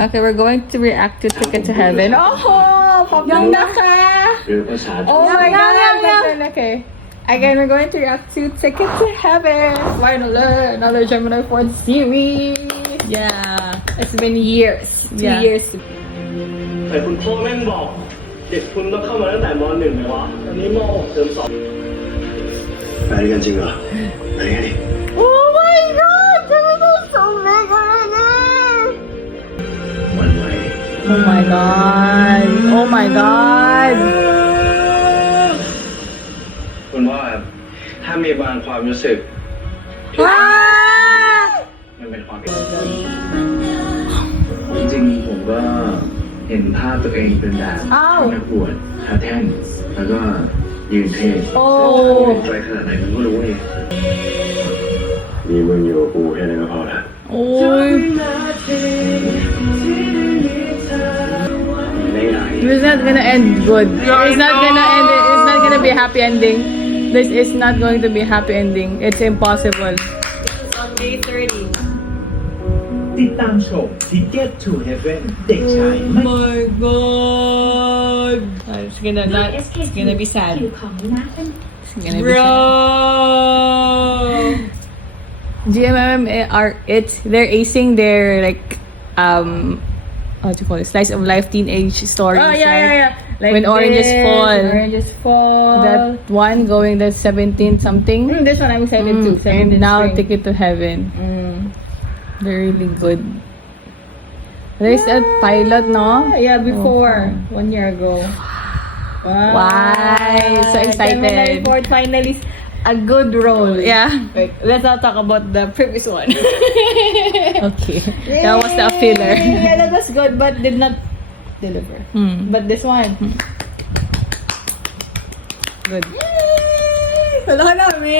Okay, we're going to react to Ticket to Heaven. Oh, papanda ka! หรือภาษา Oh my God! Okay. Again, we're going to react to Ticket to Heaven. Finally, another Gemini 4 series. Yeah. It's been years. 2 Yeah. years. แต่คุณพ่อแม่งบอก เด็กคุณต้องเข้ามาตั้งแต่ม .1 เลยวะตอนนี้ม .6 เทอม2ไปด้วยกันจริงเหรอไปกันดิ Oh my God! This is so big already! วันไหว Oh my god. Oh my god. คุณพ่อครับถ้ามีบางความรู้สึก Ah! มันเป็นความผิดจริงๆผมก็เห็นภาพตัวเองเป็นแบบ อ้าว นักบวชท่าแท่นแล้วก็ยืนเทศ โอ้ ใจขนาดไหนมึงก็รู้เองมีมึงอยู่กับกูแค่นั้นก็พอละ Oh. ไม่ไหน It's not gonna end good. It's not gonna end. It's not gonna be a happy ending. This is not going to be a happy ending. It's impossible. On May 30. ติดตามชม Ticket to Heaven เด็กชายไม่ My god. It's gonna be sad. ผิวของนะเป็น It's gonna be sad. GMM they're acing their like what do you call it, slice of life teenage stories. Oh, yeah, right? yeah, yeah. Like When Oranges this, Fall. Oranges Fall. That one going the 17 something. This one I'm excited too. And 17 now spring. Ticket to Heaven. They're really good. There's a pilot, no? Yeah, before. 1 year ago. Wow. Why? So excited. Gemini 4 finally a good role. Yeah. Wait, let's not talk about the previous one. Okay. That was the filler. Yeah, that was good but did not deliver. But this one. Good. Wala na, man.